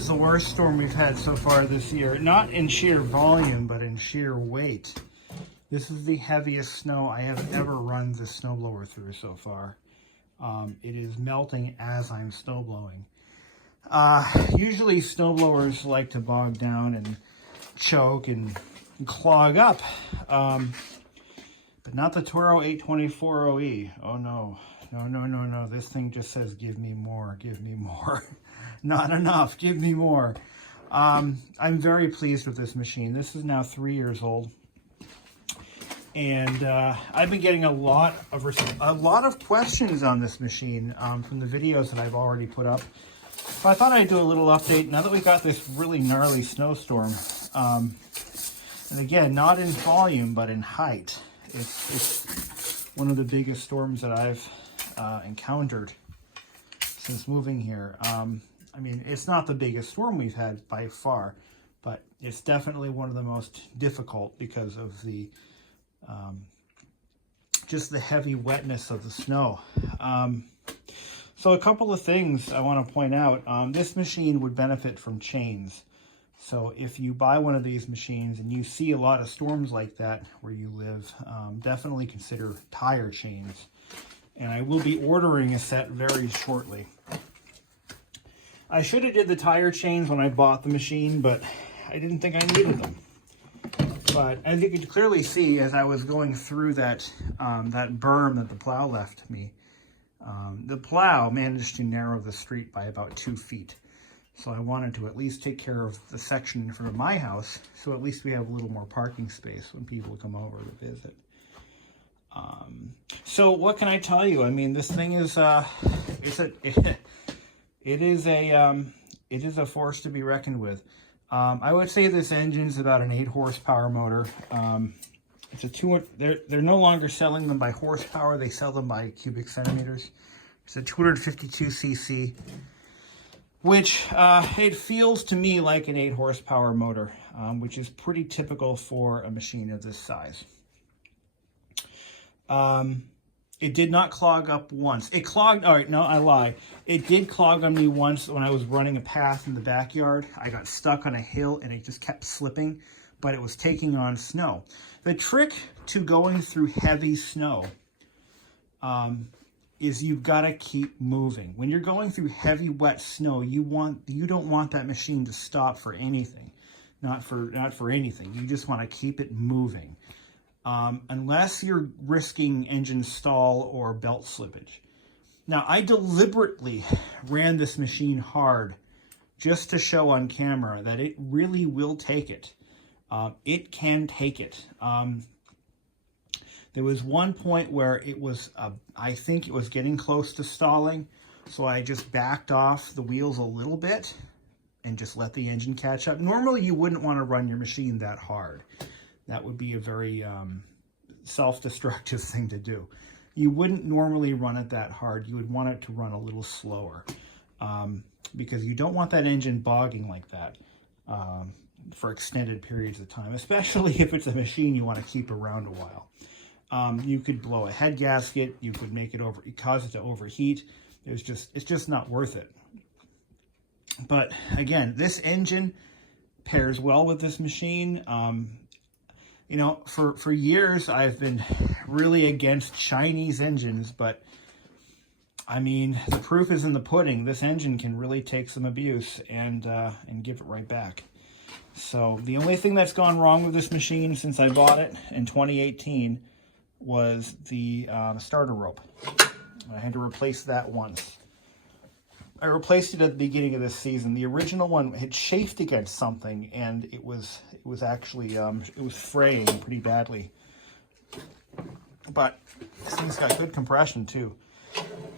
is the worst storm we've had so far this year. Not in sheer volume, but in sheer weight. This is the heaviest snow I have ever run the snowblower through so far. It is melting as I'm snowblowing. Usually snowblowers like to bog down and choke and clog up. But not the Toro 824OE. Oh no. No. This thing just says, give me more, give me more. Not enough, give me more. I'm very pleased with this machine. This is now 3 years old. And I've been getting a lot of questions on this machine from the videos that I've already put up. So I thought I'd do a little update now that we got this really gnarly snowstorm. And again, not in volume, but in height. It's one of the biggest storms that I've encountered since moving here. I mean, it's not the biggest storm we've had by far, but it's definitely one of the most difficult because of the just the heavy wetness of the snow. So a couple of things I want to point out. This machine would benefit from chains. So if you buy one of these machines and you see a lot of storms like that where you live, definitely consider tire chains. And I will be ordering a set very shortly. I should have did the tire chains when I bought the machine, but I didn't think I needed them. But as you could clearly see, as I was going through that that berm that the plow left me, the plow managed to narrow the street by about 2 feet. So I wanted to at least take care of the section in front of my house, so at least we have a little more parking space when people come over to visit. So what can I tell you? I mean, this thing is it is a force to be reckoned with. I would say this engine's about an 8 horsepower motor. It's a 200. They're no longer selling them by horsepower. They sell them by cubic centimeters. It's a 252 cc, which it feels to me like an 8 horsepower motor, which is pretty typical for a machine of this size. It did not clog up once. It clogged, all right, no, I lie. It did clog on me once when I was running a path in the backyard. I got stuck on a hill and it just kept slipping, but it was taking on snow. The trick to going through heavy snow is you've got to keep moving. When you're going through heavy, wet snow, you don't want that machine to stop for anything, not for anything. You just want to keep it moving. Unless you're risking engine stall or belt slippage. Now, I deliberately ran this machine hard just to show on camera that it really will take it. It can take it. There was one point where it was, I think it was getting close to stalling, so I just backed off the wheels a little bit and just let the engine catch up. Normally, you wouldn't want to run your machine that hard. That would be a very self-destructive thing to do. You wouldn't normally run it that hard. You would want it to run a little slower because you don't want that engine bogging like that for extended periods of time, especially if it's a machine you want to keep around a while. You could blow a head gasket. You could make it cause it to overheat. It's just not worth it. But again, this engine pairs well with this machine. You know, for years, I've been really against Chinese engines, but I mean, the proof is in the pudding. This engine can really take some abuse and give it right back. So the only thing that's gone wrong with this machine since I bought it in 2018 was the starter rope. I had to replace that once. I replaced it at the beginning of this season. The original one had chafed against something, and it was actually it was fraying pretty badly. But this thing's got good compression too.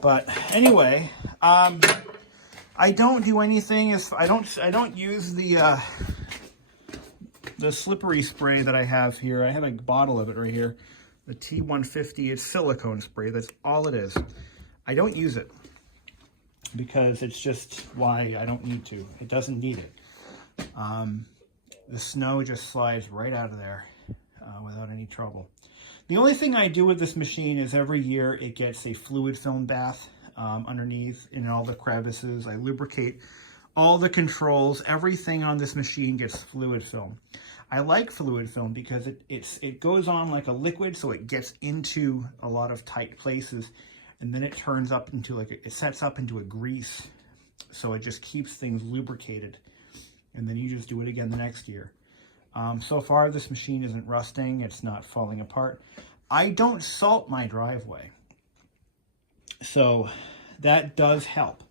But anyway, I don't do anything. I don't use the slippery spray that I have here. I have a bottle of it right here. The T150. It's silicone spray. That's all it is. I don't use it, because it's just why I don't need to. It doesn't need it. The snow just slides right out of there without any trouble. The only thing I do with this machine is every year it gets a fluid film bath underneath in all the crevices. I lubricate all the controls, everything on this machine gets fluid film. I like fluid film because it goes on like a liquid, so it gets into a lot of tight places, and then it turns up into it sets up into a grease, so it just keeps things lubricated, and then you just do it again the next year. So far, this machine isn't rusting, it's not falling apart. I don't salt my driveway, so that does help.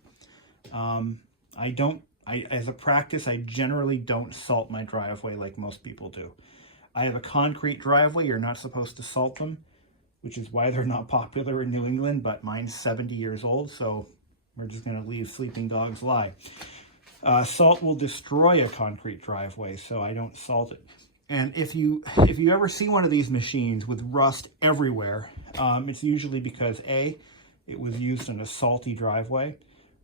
As a practice, I generally don't salt my driveway like most people do. I have a concrete driveway. You're not supposed to salt them, which is why they're not popular in New England, but mine's 70 years old, so we're just going to leave sleeping dogs lie. Salt will destroy a concrete driveway, so I don't salt it. And if you ever see one of these machines with rust everywhere, it's usually because A, it was used on a salty driveway,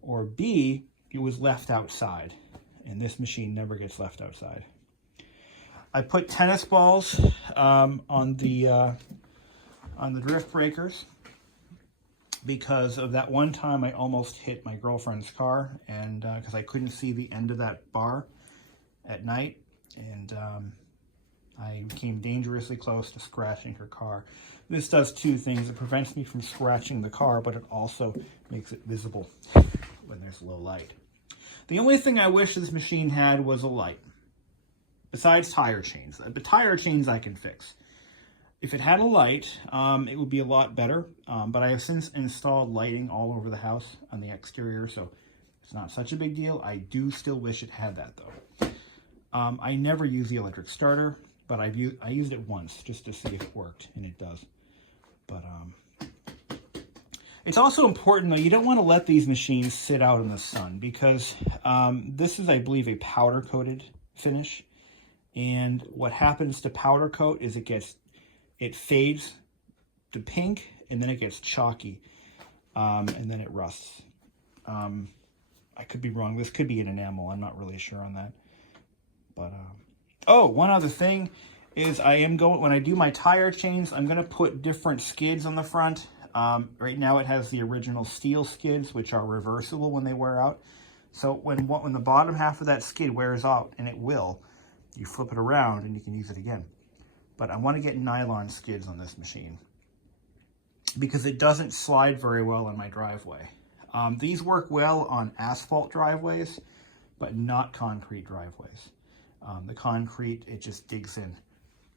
or B, it was left outside, and this machine never gets left outside. I put tennis balls on the drift breakers because of that one time I almost hit my girlfriend's car, and because I couldn't see the end of that bar at night, and I came dangerously close to scratching her car. This does two things. It prevents me from scratching the car, but it also makes it visible when there's low light. The only thing I wish this machine had was a light, besides tire chains. The tire chains I can fix. If it had a light, it would be a lot better, but I have since installed lighting all over the house on the exterior, so it's not such a big deal. I do still wish it had that, though. I never use the electric starter, but I used it once just to see if it worked, and it does. But it's also important, though, you don't want to let these machines sit out in the sun because this is, I believe, a powder-coated finish. And what happens to powder coat is it fades to pink, and then it gets chalky, and then it rusts. I could be wrong. This could be an enamel. I'm not really sure on that. But, oh, one other thing is when I do my tire chains, I'm going to put different skids on the front. Right now it has the original steel skids, which are reversible when they wear out. So when the bottom half of that skid wears out, and it will, you flip it around and you can use it again. But I want to get nylon skids on this machine because it doesn't slide very well on my driveway. These work well on asphalt driveways, but not concrete driveways. The concrete, it just digs in.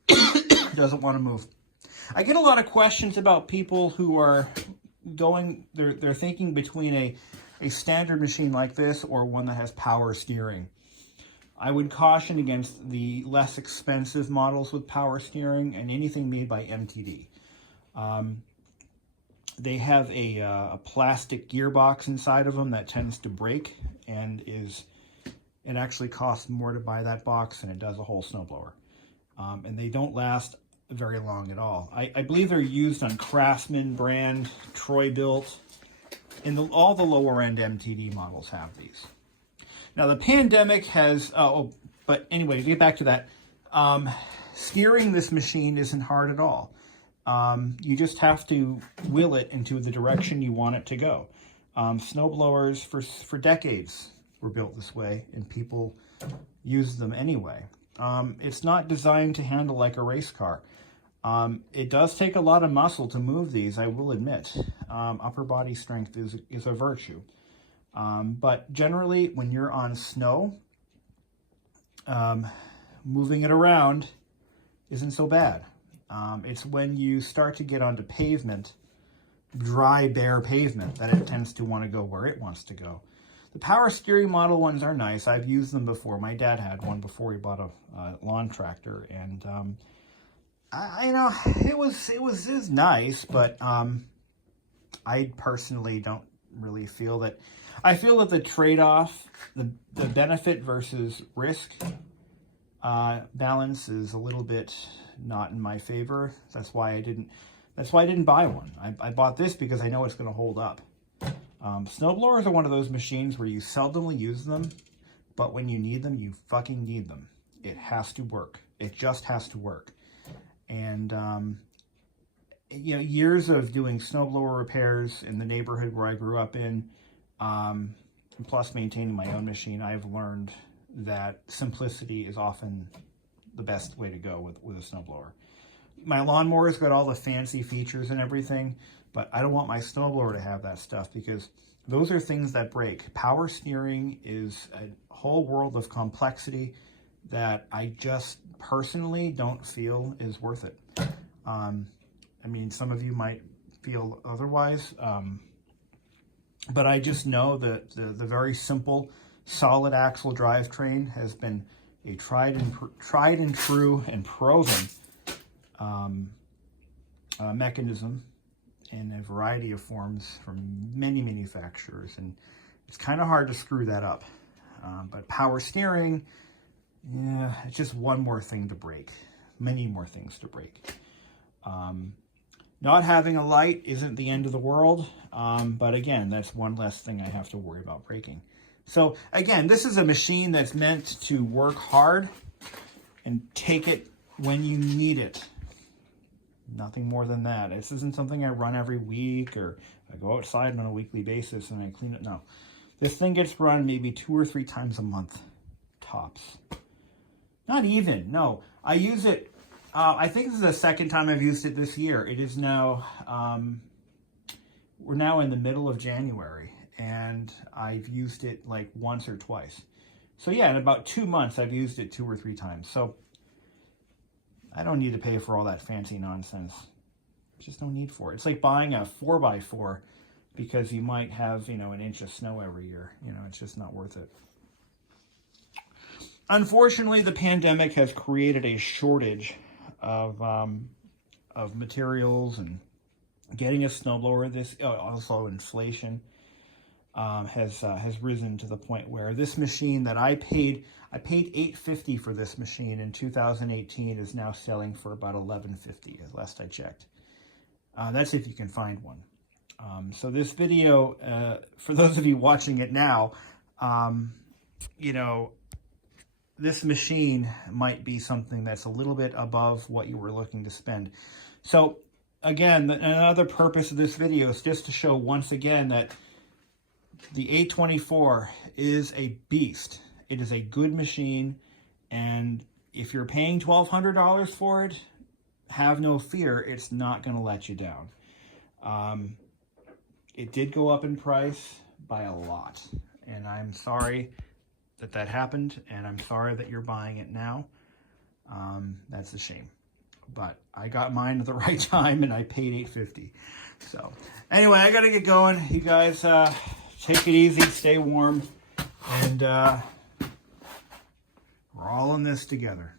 It doesn't want to move. I get a lot of questions about people who are they're thinking between a standard machine like this or one that has power steering. I would caution against the less expensive models with power steering and anything made by MTD. They have a plastic gearbox inside of them that tends to break, and it actually costs more to buy that box than it does a whole snowblower. And they don't last very long at all. I believe they're used on Craftsman brand, Troy-Bilt, and all the lower end MTD models have these. Now the pandemic has, but anyway, to get back to that, steering this machine isn't hard at all. You just have to will it into the direction you want it to go. Snowblowers for decades were built this way, and people use them anyway. It's not designed to handle like a race car. It does take a lot of muscle to move these, I will admit. Upper body strength is a virtue. But generally, when you're on snow, moving it around isn't so bad. It's when you start to get onto pavement, dry, bare pavement, that it tends to want to go where it wants to go. The power steering model ones are nice. I've used them before. My dad had one before he bought a lawn tractor, and it was nice, but I personally don't really feel that. I feel that the trade-off, the benefit versus risk balance is a little bit not in my favor. That's why I didn't buy one. I bought this because I know it's going to hold up. Snowblowers are one of those machines where you seldomly use them, but when you need them, you fucking need them. It has to work. It just has to work. And years of doing snowblower repairs in the neighborhood where I grew up in, plus maintaining my own machine, I've learned that simplicity is often the best way to go with a snowblower. My lawnmower's got all the fancy features and everything, but I don't want my snowblower to have that stuff because those are things that break. Power steering is a whole world of complexity that I just personally don't feel is worth it. I mean, some of you might feel otherwise, but I just know that the very simple solid axle drivetrain has been a tried and true and proven mechanism in a variety of forms from many manufacturers, and it's kind of hard to screw that up. But power steering, yeah, it's just one more thing to break, many more things to break. Not having a light isn't the end of the world, but again, that's one less thing I have to worry about breaking. So again, this is a machine that's meant to work hard and take it when you need it. Nothing more than that. This isn't something I run every week or I go outside on a weekly basis and I clean it. No. This thing gets run maybe 2 or 3 times a month, tops. Not even, no. I use it, I think this is the second time I've used it this year. It is now, we're now in the middle of January and I've used it like once or twice. So yeah, in about 2 months, I've used it 2 or 3 times. So I don't need to pay for all that fancy nonsense. Just no need for it. It's like buying a 4x4 because you might have, you know, an inch of snow every year. You know, it's just not worth it. Unfortunately, the pandemic has created a shortage of materials, and getting a snowblower, also inflation has risen to the point where this machine that I paid $850 for this machine in 2018 is now selling for about $1150 as last I checked. That's if you can find one. So this video, for those of you watching it now, you know, this machine might be something that's a little bit above what you were looking to spend. So again, another purpose of this video is just to show once again that the 824 is a beast. It is a good machine, and if you're paying $1,200 for it, have no fear, it's not going to let you down. It did go up in price by a lot, and I'm sorry that happened, and I'm sorry that you're buying it now. That's a shame. But I got mine at the right time, and I paid $850. So anyway, I got to get going. You guys take it easy, stay warm, and we're all in this together.